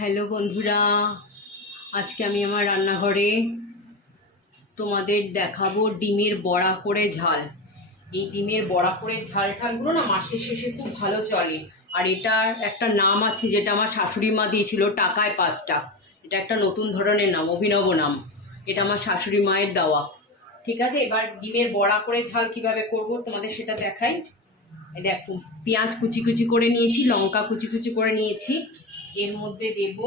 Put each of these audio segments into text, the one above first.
Hello বন্ধুরা, আজকে আমি আমার রান্নাঘরে তোমাদের দেখাবো ডিমের বড়া করে ঝাল। এই ডিমের বড়া করে ঝাল ঠালগুলো না মাসের শেষে খুব ভালো চলে। আর এটার একটা নাম আছে যেটা আমার শাশুড়ি মা দিয়েছিল, টাকায় 5টা। এটা একটা নতুন ধরনের নাম, অভিনব নাম। এটা আমার শাশুড়ি মায়ের দেওয়া। ঠিক আছে, এবার ডিমের বড়া করে ঝাল কিভাবে করব তোমাদের সেটা দেখাই। এই দেখো, পেঁয়াজ কুচি কুচি করে নিয়েছি, লঙ্কা কুচি কুচি করে নিয়েছি। এর মধ্যে দেব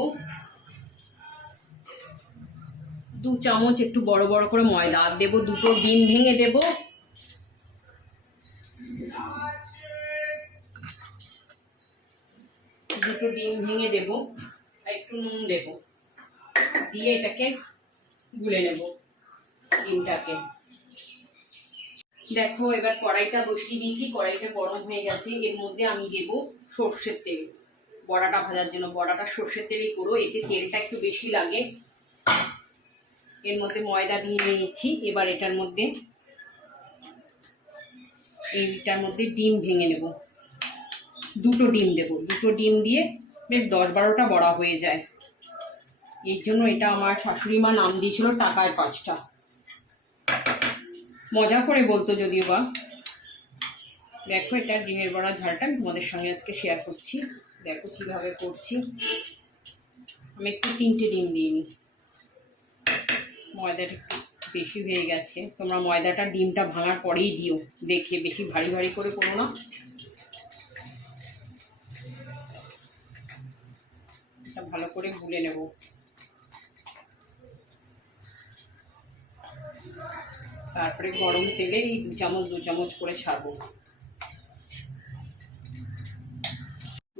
2 চামচ একটু বড় বড় করে ময়দা, আর দেবো 2টো ডিম ভেঙে দেব, 2টো ডিম ভেঙে দেব, আর একটু নুন দেব, দিয়ে এটাকে গুলে নেব ডিমটাকে। দেখো, এবার কড়াইটা বসিয়ে দিয়েছি, কড়াইটা গরম হয়ে গেছে। এর মধ্যে আমি দেব সর্ষের তেল। বড়াটা ভাজার জন্য বড়াটা সর্ষের তেলেই করো, এতে তেলটা একটু বেশি লাগে। এর মধ্যে ময়দা দিয়ে নিয়েছি। এবার এইটার মধ্যে ডিম ভেঙে নেব, 2টো ডিম দেব। 2টো ডিম দিয়ে বেশ 10-12টা বড়া হয়ে যায়। এর জন্য এটা আমার শাশুড়ি মা নাম দিয়েছিল টাকায় 5টা। মজা করে বলতো যদিও বা। দেখো, এটা ডিমের বড়া ঝালটা আমি তোমাদের সঙ্গে আজকে শেয়ার করছি। দেখো কিভাবে করছি। আমি একটু 3টে ডিম দিইনি, ময়দাটা একটু বেশি হয়ে গেছে। তোমরা ময়দাটা ডিমটা ভাঙার পরেই দিও, দেখে। বেশি ভারী ভারী করে করো না। এটা ভালো করে গুলে নেব। তারপরে গরম তেলে এই 2 চামচ করে ছাড়বো।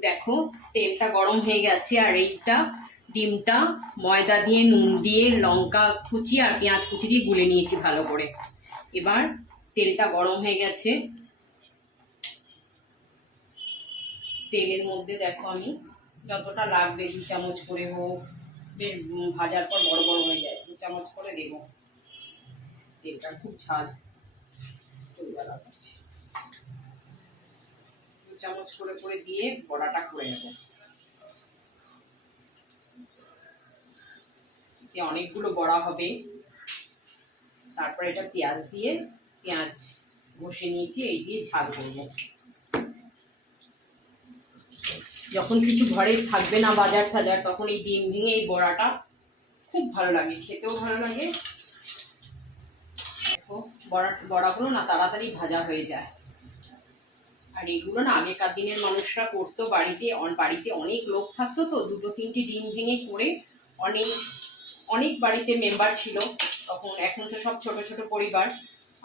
দেখো, তেলটা গরম হয়ে গেছে, আর এইটা ডিমটা ময়দা দিয়ে, নুন দিয়ে, লঙ্কা কুচি আর পেঁয়াজ কুচি দিয়ে গুলে নিয়েছি ভালো করে। এবার তেলটা গরম হয়ে গেছে। তেলের মধ্যে দেখো আমি যতটা লাগবে 2 চামচ করে হোক, বেশ ভাজার পর বড় বড় হয়ে যায়, 2 চামচ করে দেবো। তেলটা খুব ঝাঁজ, 2 চামচ করে করে দিয়ে বড়াটা করে নেব। অনেকগুলো বড়া হবে। তারপরে এটা পেঁয়াজ ঘষে নিয়েছি, এই দিয়ে ঝাল করব। যখন কিছু ঘরে থাকবে না, বাজার টাজার, তখন এই ডিম ভেঙে এই বড়াটা খুব ভালো লাগে, খেতেও ভালো লাগে। দেখো, বড়াগুলো না তাড়াতাড়ি ভাজা হয়ে যায়। আর এগুলো না আগেকার দিনের মানুষরা করতো বাড়িতে। বাড়িতে অনেক লোক থাকতো, তো 2-3টে ডিম ভেঙে করে অনেক অনেক বাড়িতে মেম্বার ছিল তখন। এখন তো সব ছোট ছোট পরিবার,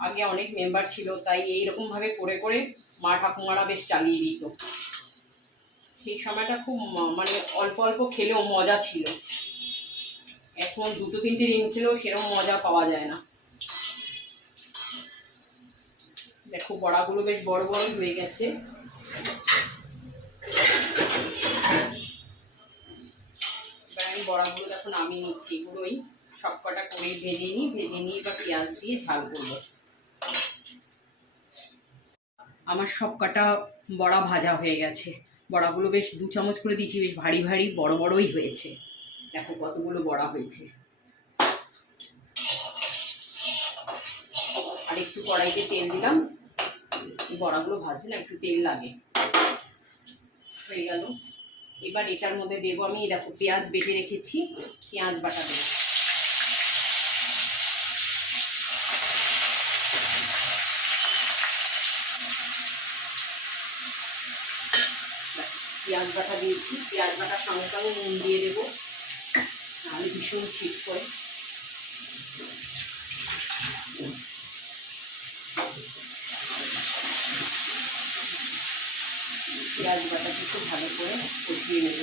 আগে অনেক মেম্বার ছিল, তাই এইরকম ভাবে করে করে মা ঠাকুমারা বেশ চালিয়ে দিত। সেই সময়টা খুব মানে অল্প অল্প খেলেও মজা ছিল। এখন 2-3টে ডিম খেলেও সেরকম মজা পাওয়া যায় না। দেখো, বড়াগুলো বেশ বড় বড় হয়ে গেছে। এবার আমি বড়াগুলো দেখো নামিয়ে নিচ্ছি। এগুলোই সবকটা করে ভেজে নিই এবার পেঁয়াজ দিয়ে ঝাল করবো। আমার সব কটা বড়া ভাজা হয়ে গেছে। বড়াগুলো বেশ 2 চামচ করে দিয়েছি, বেশ ভারী ভারী বড় বড়ই হয়েছে। দেখো কতগুলো বড়া হয়েছে। আর একটু কড়াইতে তেল দিলাম, বড়াগুলো ভাজতে না একটু তেল লাগে। হয়ে গেল। এবার এটার মধ্যে দেবো আমি, দেখো পেঁয়াজ বেটে রেখেছি, পেঁয়াজ বাটা দেবো। পেঁয়াজ বাটা দিয়েছি, পেঁয়াজ বাটার সঙ্গে সঙ্গে নুন দিয়ে দেবো, নাহলে ভীষণ ছিট করে। পেঁয়াজ বাটাকে খুব ভালো করে কষিয়ে নেব।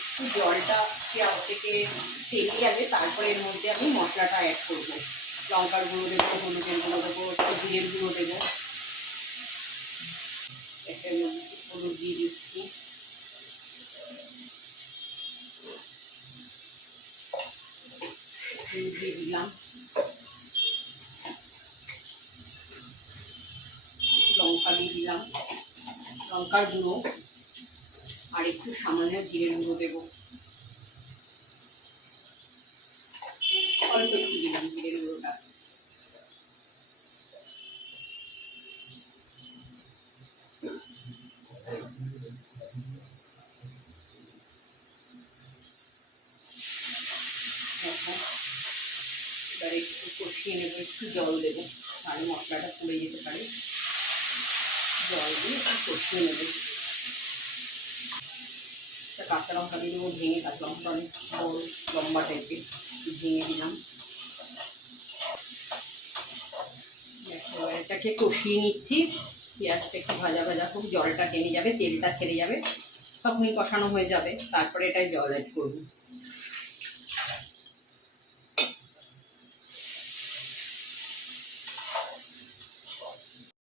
একটু জলটা পেঁয়াজ থেকে তেলে যাবে, তারপরে এর মধ্যে আমি মশলাটা অ্যাড করবো। লঙ্কার গুঁড়ো দেবো, হলুদের গুঁড়ো দেবো, একটু জিরের গুঁড়ো দেবো। এটার মধ্যে হলুদ দিয়ে দিচ্ছি, দিয়ে দিলাম লঙ্কা, দিয়ে দিলাম লঙ্কার গুঁড়ো, আর একটু সামান্য জিরের গুঁড়ো দেবো। কষিয়ে নেবো, একটু জল দেবো, তাহলে মশলাটা পুড়ে যেতে পারে। জল দিয়ে একটু কষিয়ে নেবো। কাঁচা লঙ্কা দিয়ে দেবো ভেঙে, কাঁচা লঙ্কা অনেক বড় লম্বা টাইপের ভেঙে দিলাম। এবার এটাকে কষিয়ে নিচ্ছি, পেঁয়াজটা একটু ভাজা ভাজা খুব, জলটা টেনে যাবে, তেলটা ছেড়ে যাবে, তখনই কষানো হয়ে যাবে। তারপরে এটাই জল অ্যাড করবো।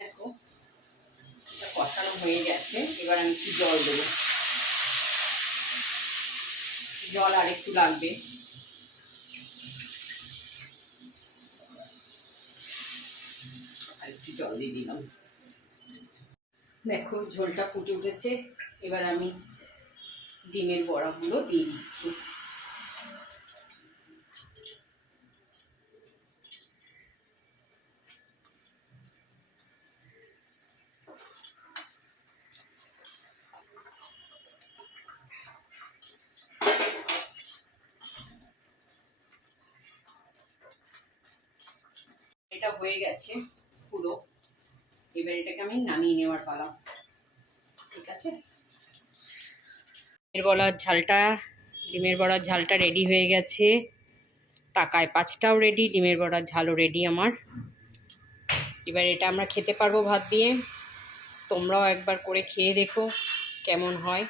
দেখো এটা কষানো হয়ে গেছে, এবার আমি একটু জল দেবো। জল আর একটু লাগবে। আর একটু জল দিয়ে দিলাম। দেখো ঝোলটা ফুটে উঠেছে, এবার আমি ডিমের বড়াগুলো দিয়ে দিচ্ছি। এটা হয়ে গেছে পুরো, এবার এটাকে আমি নামিয়ে নেওয়ার পালা। ঠিক আছে, ডিমের বড়ার ঝালটা রেডি হয়ে গেছে। টাকায় 5টাও রেডি, ডিমের বড়ার ঝালও রেডি আমার। এবার এটা আমরা খেতে পারবো ভাত দিয়ে। তোমরাও একবার করে খেয়ে দেখো কেমন হয়।